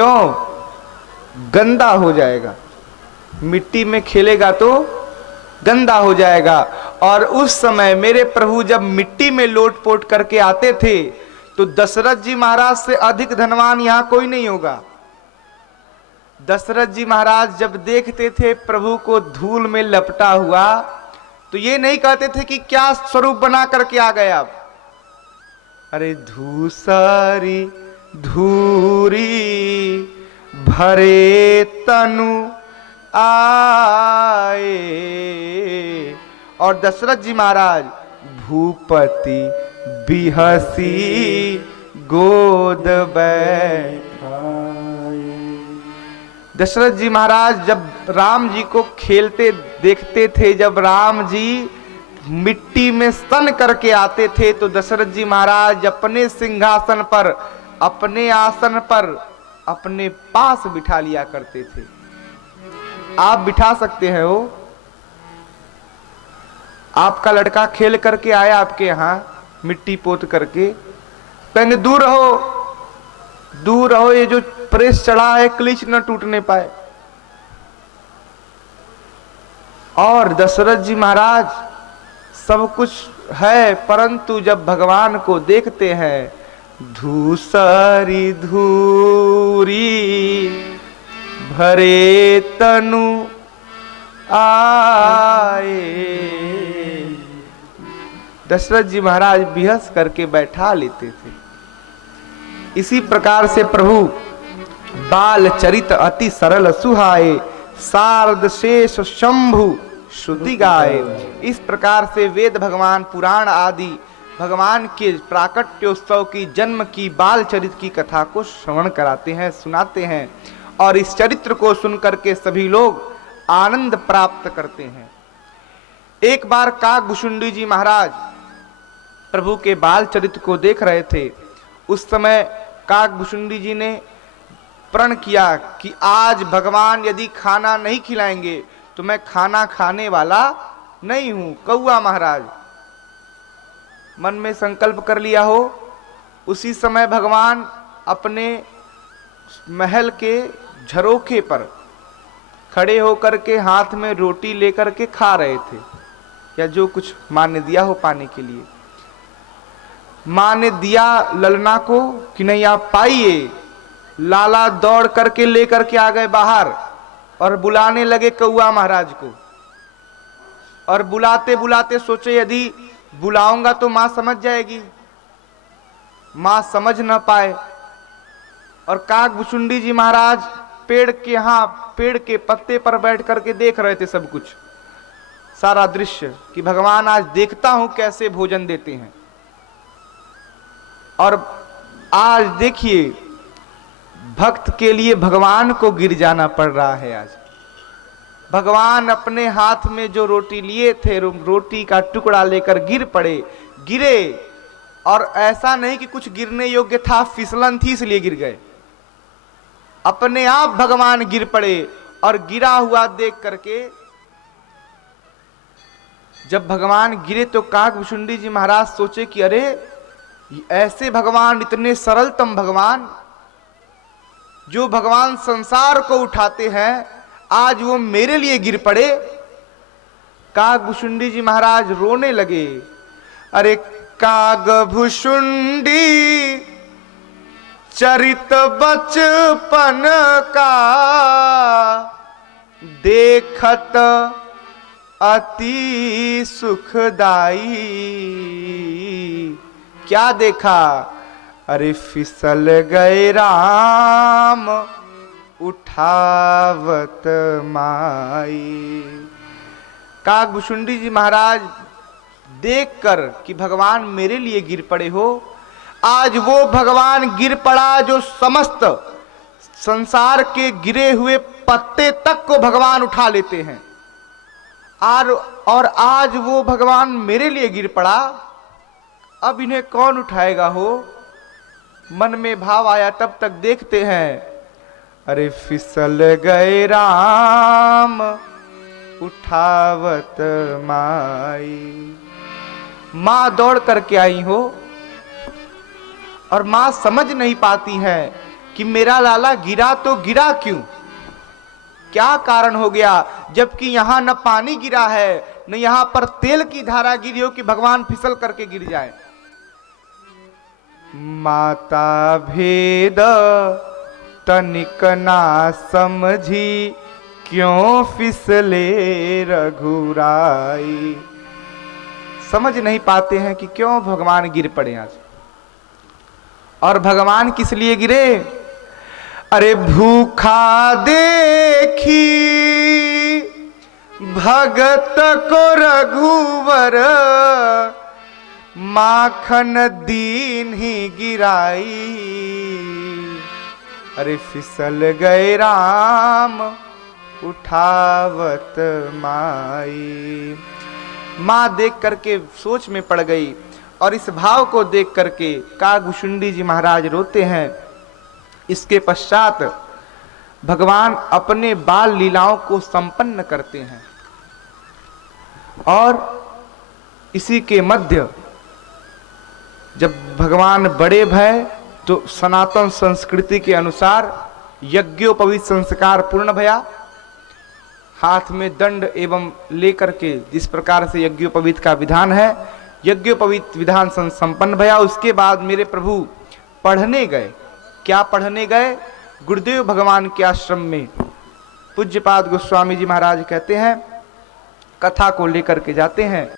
क्यों? गंदा हो जाएगा, मिट्टी में खेलेगा तो गंदा हो जाएगा। और उस समय मेरे प्रभु जब मिट्टी में लोट-पोट करके आते थे तो दशरथ जी महाराज से अधिक धनवान यहां कोई नहीं होगा। दशरथ जी महाराज जब देखते थे प्रभु को धूल में लपटा हुआ तो ये नहीं कहते थे कि क्या स्वरूप बना करके आ गए आप। अरे धूसरी धूरी भरे तनु आए। और दशरथ जी महाराज भूपति बिहसी गोद बैठाए। दशरथ जी महाराज जब राम जी को खेलते देखते थे, जब राम जी मिट्टी में स्तन करके आते थे तो दशरथ जी महाराज अपने सिंहासन पर, अपने आसन पर अपने पास बिठा लिया करते थे। आप बिठा सकते हैं हो? आपका लड़का खेल करके आया आपके यहां मिट्टी पोत करके, कहेंगे दूर रहो दूर रहो, ये जो प्रेस चढ़ा है क्लिच न टूटने पाए। और दशरथ जी महाराज सब कुछ है परंतु जब भगवान को देखते हैं धूसरी धूरी भरे तनु आए। दशरथ जी महाराज बिहस करके बैठा लेते थे। इसी प्रकार से प्रभु बाल चरित अति सरल सुहाए, शारद शेष शंभु श्रुति गाए। इस प्रकार से वेद भगवान पुराण आदि भगवान के प्राकट्योत्सव की, जन्म की, बाल चरित की कथा को श्रवण कराते हैं, सुनाते हैं। और इस चरित्र को सुनकर के सभी लोग आनंद प्राप्त करते हैं। एक बार काकभुशुंडी जी महाराज प्रभु के बाल चरित्र को देख रहे थे। उस समय काकभुशुंडी जी ने प्रण किया कि आज भगवान यदि खाना नहीं खिलाएंगे तो मैं खाना खाने वाला नहीं हूं। कौआ महाराज मन में संकल्प कर लिया हो। उसी समय भगवान अपने महल के झरोखे पर खड़े होकर के हाथ में रोटी लेकर के खा रहे थे, या जो कुछ मां ने दिया हो पाने के लिए। मां ने दिया ललना को कि नहीं आप पाइए। लाला दौड़ करके लेकर के आ गए बाहर और बुलाने लगे कौआ महाराज को। और बुलाते बुलाते सोचे यदि बुलाऊंगा तो मां समझ जाएगी, मां समझ न पाए। और काकभुशुंडी जी महाराज पेड़ के पत्ते पर बैठ करके देख रहे थे सब कुछ, सारा दृश्य, कि भगवान आज देखता हूं कैसे भोजन देते हैं। और आज देखिए भक्त के लिए भगवान को गिर जाना पड़ रहा है। आज भगवान अपने हाथ में जो रोटी लिए थे, रोटी का टुकड़ा लेकर गिर पड़े, गिरे। और ऐसा नहीं कि कुछ गिरने योग्य था, फिसलन थी इसलिए गिर गए। अपने आप भगवान गिर पड़े। और गिरा हुआ देख करके जब भगवान गिरे तो काकभुशुंडी जी महाराज सोचे कि अरे ऐसे भगवान, इतने सरलतम भगवान, जो भगवान संसार को उठाते हैं, आज वो मेरे लिए गिर पड़े। काकभुशुंडी जी महाराज रोने लगे। अरे काकभुशुंडी चरित बचपन का देखत अति सुखदाई। क्या देखा? अरे फिसल गए राम उठावत माई। काकभुशुंडी जी महाराज देखकर कि भगवान मेरे लिए गिर पड़े हो, आज वो भगवान गिर पड़ा जो समस्त संसार के गिरे हुए पत्ते तक को भगवान उठा लेते हैं। और आज वो भगवान मेरे लिए गिर पड़ा, अब इन्हें कौन उठाएगा हो? मन में भाव आया। तब तक देखते हैं अरे फिसल गए राम उठावत माई। मां दौड़ करके आई हो और मां समझ नहीं पाती है कि मेरा लाला गिरा तो गिरा क्यों, क्या कारण हो गया, जबकि यहां न पानी गिरा है न यहां पर तेल की धारा गिरी हो कि भगवान फिसल करके गिर जाए। माता भेद तनिक ना समझी, क्यों फिसले रघुराई। समझ नहीं पाते हैं कि क्यों भगवान गिर पड़े आज। और भगवान किस लिए गिरे? अरे भूखा देखी भगत को रघुवर, माखन दीन ही गिराई। अरे फिसल गए राम उठावत माई। मां देख करके सोच में पड़ गई और इस भाव को देख करके कागभूषुंडी जी महाराज रोते हैं। इसके पश्चात भगवान अपने बाल लीलाओं को संपन्न करते हैं और इसी के मध्य जब भगवान बड़े भय तो सनातन संस्कृति के अनुसार यज्ञोपवीत संस्कार पूर्ण भया। हाथ में दंड एवं लेकर के जिस प्रकार से यज्ञोपवीत का विधान है, यज्ञोपवीत विधान संपन्न भया। उसके बाद मेरे प्रभु पढ़ने गए। क्या पढ़ने गए? गुरुदेव भगवान के आश्रम में पूज्यपाद गोस्वामी जी महाराज कहते हैं, कथा को लेकर के जाते हैं।